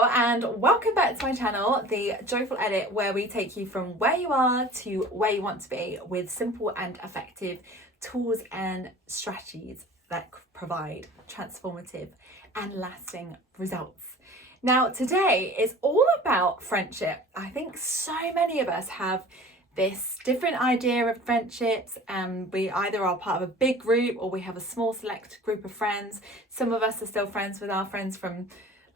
Hello and welcome back to my channel, The Joyful Edit, where we take you from where you are to where you want to be with simple and effective tools and strategies that provide transformative and lasting results. Now today is all about friendship. I think so many of us have this different idea of friendships, and we either are part of a big group or we have a small select group of friends. Some of us are still friends with our friends from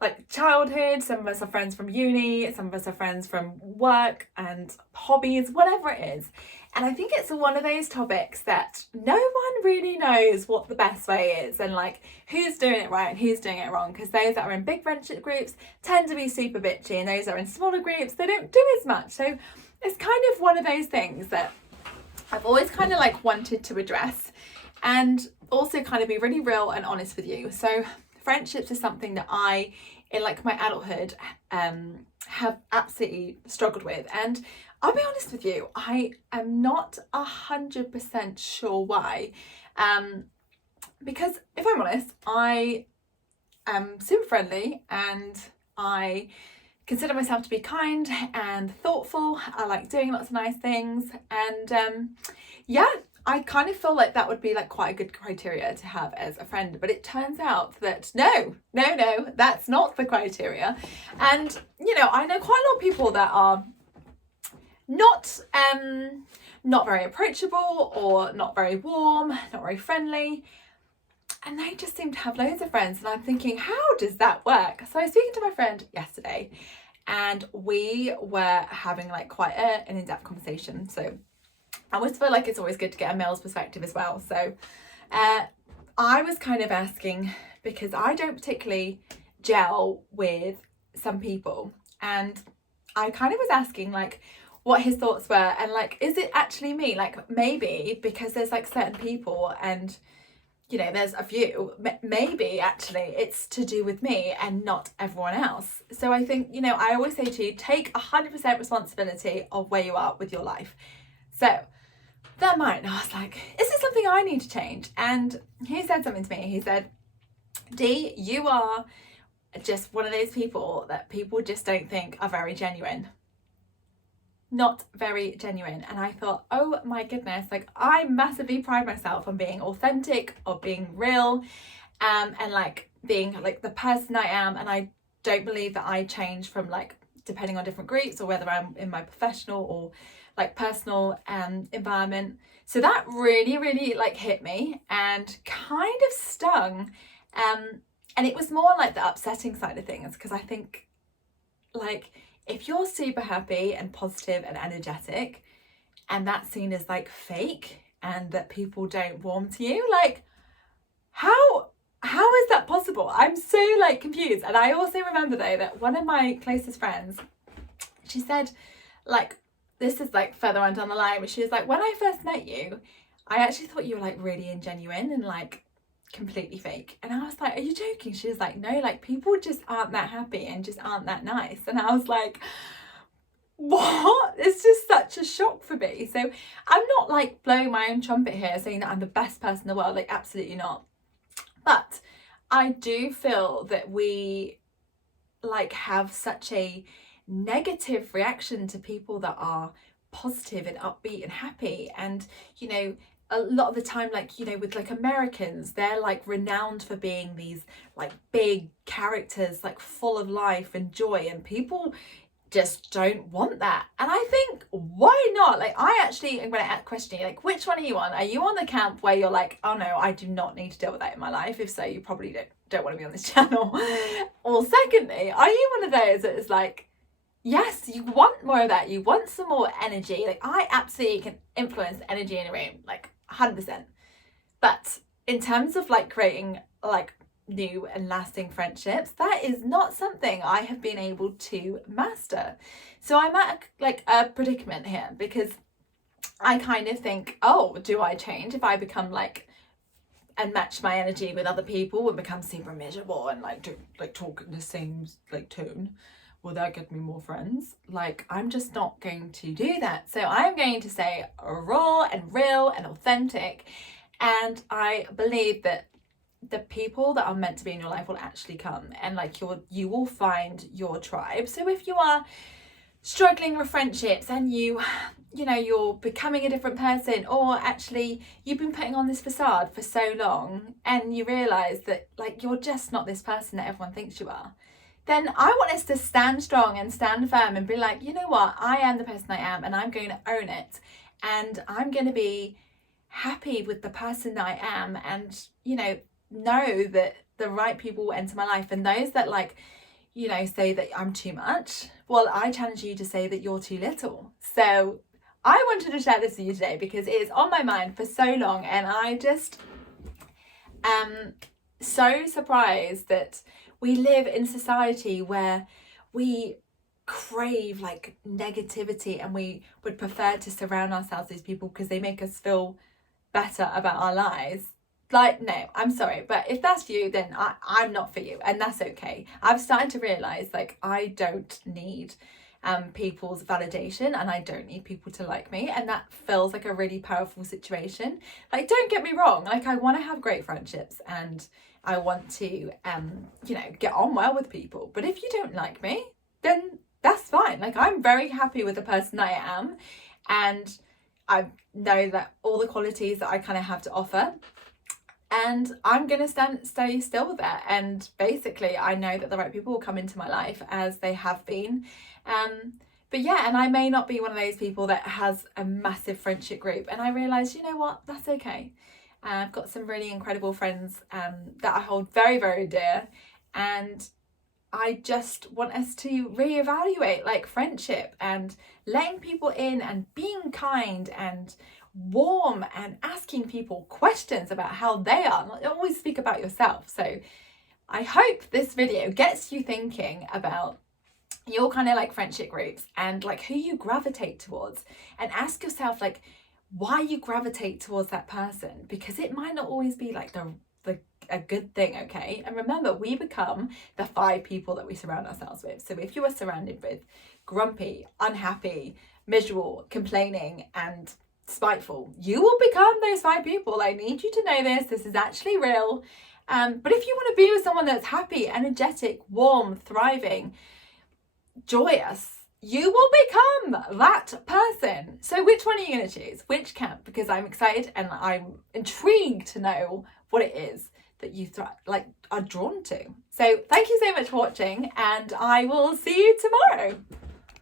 like childhood, some of us are friends from uni, some of us are friends from work and hobbies, whatever it is. And I think it's one of those topics that no one really knows what the best way is and like who's doing it right and who's doing it wrong, because those that are in big friendship groups tend to be super bitchy and those that are in smaller groups, they don't do as much. So it's kind of one of those things that I've always kind of like wanted to address and also kind of be really real and honest with you. So friendships is something that I, in like my adulthood, have absolutely struggled with. And I'll be honest with you, I am not 100% sure why. Because if I'm honest, I am super friendly and I consider myself to be kind and thoughtful. I like doing lots of nice things. And yeah, I kind of feel like that would be like quite a good criteria to have as a friend, but it turns out that no, that's not the criteria. And you know, I know quite a lot of people that are not very approachable or not very warm, not very friendly, and they just seem to have loads of friends. And I'm thinking, how does that work? So I was speaking to my friend yesterday, and we were having like quite an in-depth conversation. So I always feel like it's always good to get a male's perspective as well. So I was kind of asking, because I don't particularly gel with some people, and I kind of was asking like what his thoughts were, and like, is it actually me? Like maybe because there's like certain people and you know, there's a few, maybe actually it's to do with me and not everyone else. So I think, you know, I always say to you, take 100% responsibility of where you are with your life. So that might, I was like, is this something I need to change? And he said something to me. He said, Dee, you are just one of those people that people just don't think are very genuine. Not very genuine. And I thought, oh my goodness, like I massively pride myself on being authentic, or being real, and like being like the person I am. And I don't believe that I change from like depending on different groups or whether I'm in my professional or like personal environment. So that really like hit me and kind of stung, and it was more like the upsetting side of things, because I think like if you're super happy and positive and energetic and that's seen as like fake and that people don't warm to you, like how is that possible? I'm so like confused. And I also remember though that one of my closest friends, she said like, this is like further on down the line, but she was like, when I first met you, I actually thought you were like really ingenuine and like completely fake. And I was like, are you joking? She was like, no, like people just aren't that happy and just aren't that nice. And I was like, what? It's just such a shock for me. So I'm not like blowing my own trumpet here saying that I'm the best person in the world, like absolutely not. But I do feel that we like have such a negative reaction to people that are positive and upbeat and happy. And you know, a lot of the time, like, you know, with like Americans, they're like renowned for being these like big characters, like full of life and joy, and people just don't want that. And I think, why not? Like I actually am going to question you, like, which one are you on? Are you on the camp where you're like, oh no, I do not need to deal with that in my life? If so, you probably don't want to be on this channel. Or secondly, are you one of those that is like, yes, you want more of that, you want some more energy? Like I absolutely can influence the energy in a room, like 100%. But in terms of like creating like new and lasting friendships, that is not something I have been able to master. So I'm at like a predicament here, because I kind of think, oh, do I change if I become like and match my energy with other people and become super miserable and like do like talk in the same like tone? Will that get me more friends? Like, I'm just not going to do that. So I'm going to say raw and real and authentic. And I believe that the people that are meant to be in your life will actually come, and like you will find your tribe. So if you are struggling with friendships and you're becoming a different person, or actually you've been putting on this facade for so long and you realize that like you're just not this person that everyone thinks you are, then I want us to stand strong and stand firm and be like, you know what, I am the person I am, and I'm going to own it, and I'm going to be happy with the person that I am, and know that the right people will enter my life. And those that like say that I'm too much, well, I challenge you to say that you're too little. So I wanted to share this with you today because it is on my mind for so long, and I just am so surprised that we live in society where we crave like negativity, and we would prefer to surround ourselves with these people because they make us feel better about our lives. Like, no, I'm sorry, but if that's you, then I'm not for you, and that's okay. I've started to realise like I don't need people's validation, and I don't need people to like me, and that feels like a really powerful situation. Like, don't get me wrong, like I want to have great friendships and I want to get on well with people, but if you don't like me, then that's fine. Like, I'm very happy with the person I am, and I know that all the qualities that I kind of have to offer, and I'm going to stay still there. And basically, I know that the right people will come into my life, as they have been. But yeah, and I may not be one of those people that has a massive friendship group. And I realise, you know what, that's okay. I've got some really incredible friends that I hold very, very dear. And I just want us to reevaluate like friendship and letting people in and being kind and warm and asking people questions about how they are. Not always speak about yourself. So I hope this video gets you thinking about your kind of like friendship groups and like who you gravitate towards, and ask yourself like why you gravitate towards that person, because it might not always be like a good thing, okay? And remember, we become the 5 people that we surround ourselves with. So if you are surrounded with grumpy, unhappy, miserable, complaining, and spiteful, you will become those 5 people. I need you to know this. This is actually real. But if you want to be with someone that's happy, energetic, warm, thriving, joyous, you will become that person. So which one are you going to choose? Which camp? Because I'm excited and I'm intrigued to know what it is that you are drawn to. So thank you so much for watching, and I will see you tomorrow.